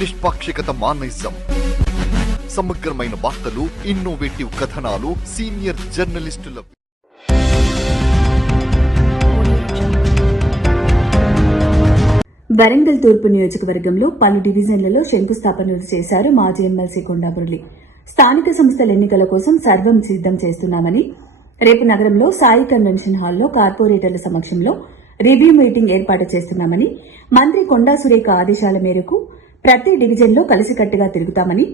నిష్పాక్షికత మానయిజం, సమగ్రమైన వార్తలు, ఇన్నోవేటివ్ కథనాలు, సీనియర్ జర్నలిస్టుల. వరంగల్ తూర్పు నియోజకవర్గంలో పలు డివిజన్లలో శంకుస్థాపనలు చేశారు మాజీ ఎమ్మెల్సీ కొండా మురళి. స్థానిక సంస్థల ఎన్నికల కోసం సర్వం సిద్దం చేస్తున్నామని, రేపు నగరంలో సాయి కన్వెన్షన్ హాల్లో కార్పొరేటర్ల సమక్షంలో రివ్యూ మీటింగ్ ఏర్పాటు చేస్తున్నామని, మంత్రి కొండా సురేఖ ఆదేశాల మేరకు ప్రతి డివిజన్లో కలిసికట్టుగా తిరుగుతామని,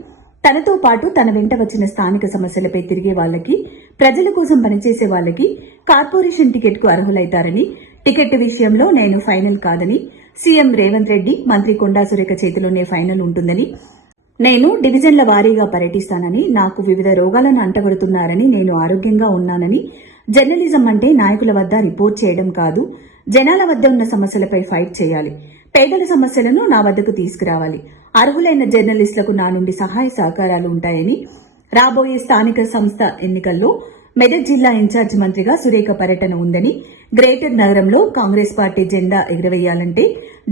తనతో పాటు తన వెంట వచ్చిన స్థానిక సమస్యలపై తిరిగే వాళ్లకి, ప్రజల కోసం పనిచేసే వాళ్లకి కార్పొరేషన్ టికెట్కు అర్హులైతారని, టికెట్ విషయంలో నేను ఫైనల్ కాదని, సీఎం రేవంత్ రెడ్డి, మంత్రి కొండా సురేఖ చేతిలోనే ఫైనల్ ఉంటుందని, నేను డివిజన్ల వారీగా పర్యటిస్తానని, నాకు వివిధ రోగాలను అంటగడుతున్నారని, నేను ఆరోగ్యంగా ఉన్నానని, జర్నలిజం అంటే నాయకుల వద్ద రిపోర్ట్ చేయడం కాదు, జనాల వద్ద ఉన్న సమస్యలపై ఫైట్ చేయాలి, పేదల సమస్యలను నా వద్దకు తీసుకురావాలి, అర్హులైన జర్నలిస్టులకు నా నుండి సహాయ సహకారాలు ఉంటాయని, రాబోయే స్థానిక సంస్థ ఎన్నికల్లో మెదక్ జిల్లా ఇన్ఛార్జి మంత్రిగా సురేఖ పర్యటన ఉందని, గ్రేటర్ నగరంలో కాంగ్రెస్ పార్టీ జెండా ఎగురవేయాలంటే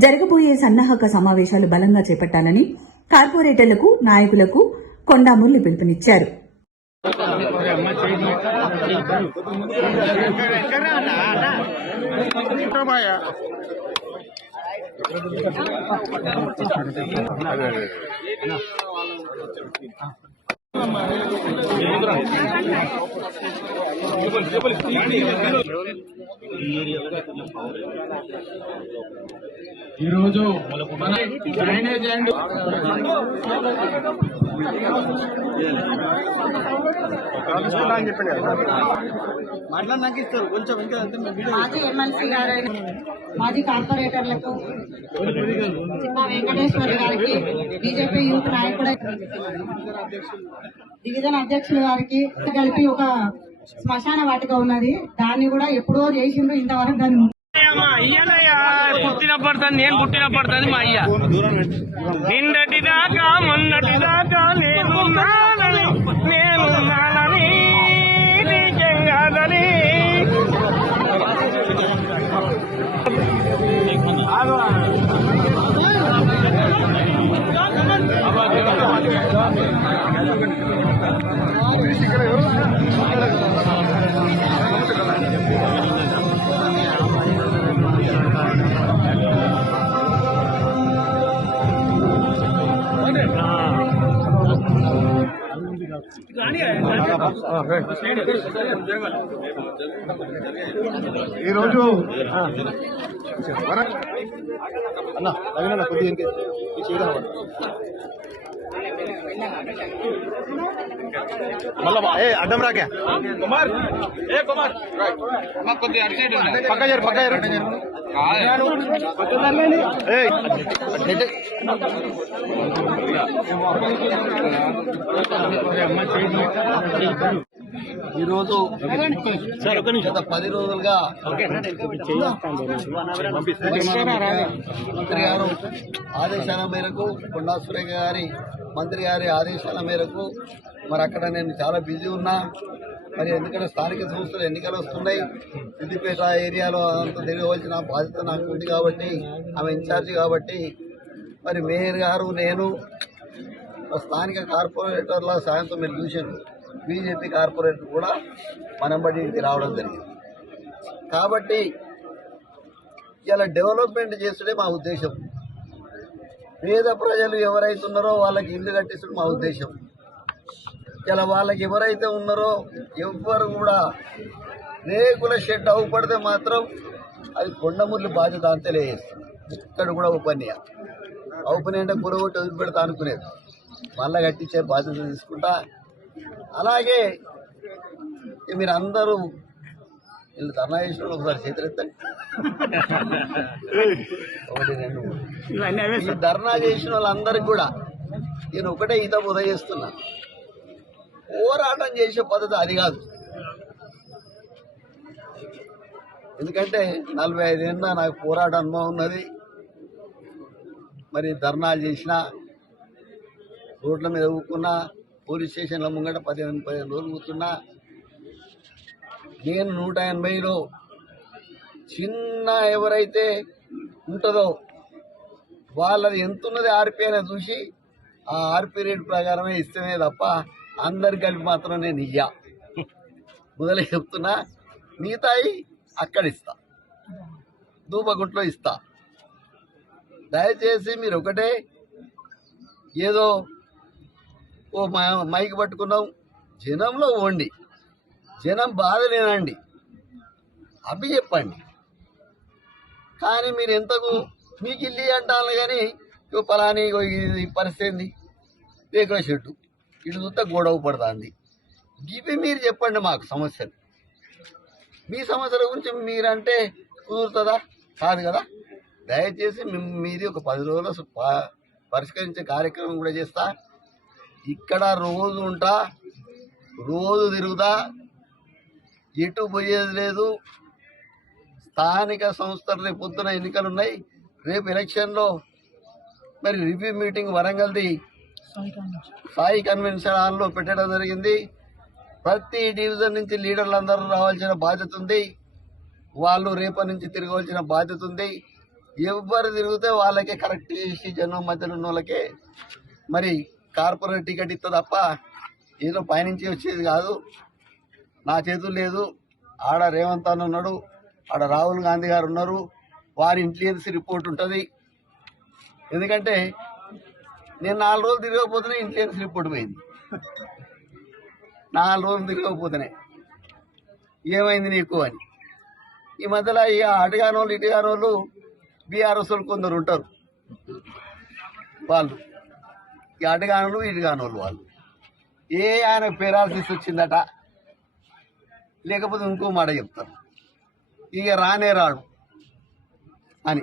జరగబోయే సన్నాహక సమావేశాలు బలంగా చేపట్టాలని కార్పొరేటర్లకు, నాయకులకు కొండా మురళి పిలుపునిచ్చారు. ఈరోజు మన డ్రైనేజ్ అండ్ మాజీ ఎమ్మెల్సీ గారు, మాజీ కార్పొరేటర్లకు, చిన్న వెంకటేశ్వర గారికి, బీజేపీ యూత్ నాయకుడు, డివిజన్ అధ్యక్షులు గారికి కలిపి ఒక శ్మశాన వాటిక ఉన్నది. దాన్ని కూడా ఎప్పుడో చేసిండ్రు, ఇంతవరకు దాన్ని పుట్టినప్పటిదాన్ని నేను పుట్టినప్పటిదాన్ని మా అయ్య నిన్నటి దాకా మొన్నటి దాకా నేనున్నానని నీకేం కాదని ఈరోజు అన్న తగిన కొద్దిగా మళ్ళా అడ్డం రాకే కుమార్ కొద్దిగా పక్క చేరు ఈరోజు గత 10 రోజులుగా మంత్రి గారు ఆదేశాల మేరకు, కొండా సురేఖ గారి మంత్రి గారి ఆదేశాల మేరకు మరి అక్కడ నేను చాలా బిజీ ఉన్నా. మరి ఎందుకంటే స్థానిక సంస్థలు ఎన్నికలు వస్తున్నాయి, సిద్దిపేట ఏరియాలో అంతా తిరగవలసిన బాధ్యత నాకు ఉంది కాబట్టి, ఆమె ఇన్ఛార్జి కాబట్టి, మరి మేయర్ గారు, నేను స్థానిక కార్పొరేటర్ల సాయంతో మీరు చూశారు, బీజేపీ కార్పొరేటర్ కూడా మనంబడికి రావడం జరిగింది. కాబట్టి ఇలా డెవలప్మెంట్ చేసుడే మా ఉద్దేశం. పేద ప్రజలు ఎవరైతే ఉన్నారో వాళ్ళకి ఇల్లు కట్టించడం మా ఉద్దేశం. ఇలా వాళ్ళకి ఎవరైతే ఉన్నారో ఎవ్వరు కూడా రేకుల షెడ్ అవుపడితే మాత్రం అది కొండమురళి బాధ్యత అంతే లేస్తుంది. ఇక్కడ కూడా ఉపన్య అవుపని అంటే కూరగొట్టి వదిలిపెడతా అనుకునేది, మళ్ళా కట్టించే బాధ్యత తీసుకుంటా. అలాగే మీరు అందరూ వీళ్ళు ధర్నా చేసిన ఒకసారి చేతులెత్తండి. ఒకటి రెండు ఈ ధర్నా చేసిన వాళ్ళందరికీ కూడా నేను ఒకటే ఈత ఉదయిస్తున్నా, పోరాటం చేసే పద్ధతి అది కాదు. ఎందుకంటే 45 ఏళ్ళ నాకు పోరాట అనుభవం ఉన్నది. మరి ధర్నాలు చేసిన, రోడ్ల మీద ఊకున్నా, పోలీస్ స్టేషన్ల ముంగట 15 రోజులు కూర్చున్నా. నేను 180లో చిన్న ఎవరైతే ఉంటుందో వాళ్ళది ఎంత ఉన్నది ఆర్పీ అనేది చూసి ఆ ఆర్పీ రేట్ ప్రకారమే ఇస్తమే తప్ప అందరు కలిపి మాత్రం నేను ఇయ్యా. మొదలే చెప్తున్నా, మిగతాయి అక్కడ ఇస్తా, దూపగుంట్లో ఇస్తా. దయచేసి మీరు ఒకటే ఏదో ఓ మైక్ పట్టుకున్నాం, జనంలో ఓండి, జనం బాధలేనండి అవి చెప్పండి. కానీ మీరు ఎంతకు మీకు ఇల్లు అంటాను కానీ ఇగో పలాని ఇగో ఇది పరిస్థితి ఏంది, రేకుల చెట్టు ఇటు చూస్తే గొడవ పడుతుంది. ఇవి మీరు చెప్పండి మాకు సమస్యలు. మీ సమస్యల గురించి మీరంటే కుదురుతుందా? కాదు కదా. దయచేసి మీది ఒక 10 రోజులు పరిష్కరించే కార్యక్రమం కూడా చేస్తా. ఇక్కడ రోజు ఉంటా, రోజు తిరుగుతా, ఎటు పోయేది లేదు. స్థానిక సంస్థలు రేపు పొద్దున ఎన్నికలు ఉన్నాయి. రేపు ఎలక్షన్లో మరి రివ్యూ మీటింగ్ వరంగల్ది సాయి కన్వెన్షన్ హాల్లో పెట్టడం జరిగింది. ప్రతి డివిజన్ నుంచి లీడర్లు అందరూ రావాల్సిన బాధ్యత ఉంది. వాళ్ళు రేపటి నుంచి తిరగవలసిన బాధ్యత ఉంది. ఎవరు తిరిగితే వాళ్ళకే కరెక్ట్ చేసి జనం మధ్యలో ఉన్న వాళ్ళకే మరి కార్పొరేట్ టికెట్ ఇస్తా తప్ప ఏదో పైనుంచి వచ్చేది కాదు. నా చేతులు లేదు. ఆడ రేవంత్ అన్న ఉన్నాడు, ఆడ రాహుల్ గాంధీ గారు ఉన్నారు. వారి ఇంటెలిజెన్స్ రిపోర్ట్ ఉంటుంది. ఎందుకంటే నేను 4 రోజులు తిరగకపోతేనే ఇంటెలిజెన్స్ రిపోర్ట్ పోయింది. 4 రోజులు తిరగకపోతేనే ఏమైంది నీకు అని. ఈ మధ్యలో ఇక అటుగాని వాళ్ళు ఇటుగాని వాళ్ళు బీఆర్ఎస్ వాళ్ళు కొందరు ఉంటారు. వాళ్ళు ఇక అటుగాని వాళ్ళు ఇటుగాని వాళ్ళు ఆయన పెరాలసిస్ వచ్చిందట, లేకపోతే ఇంకో మాట చెప్తారు, ఇక రానే రాడు అని.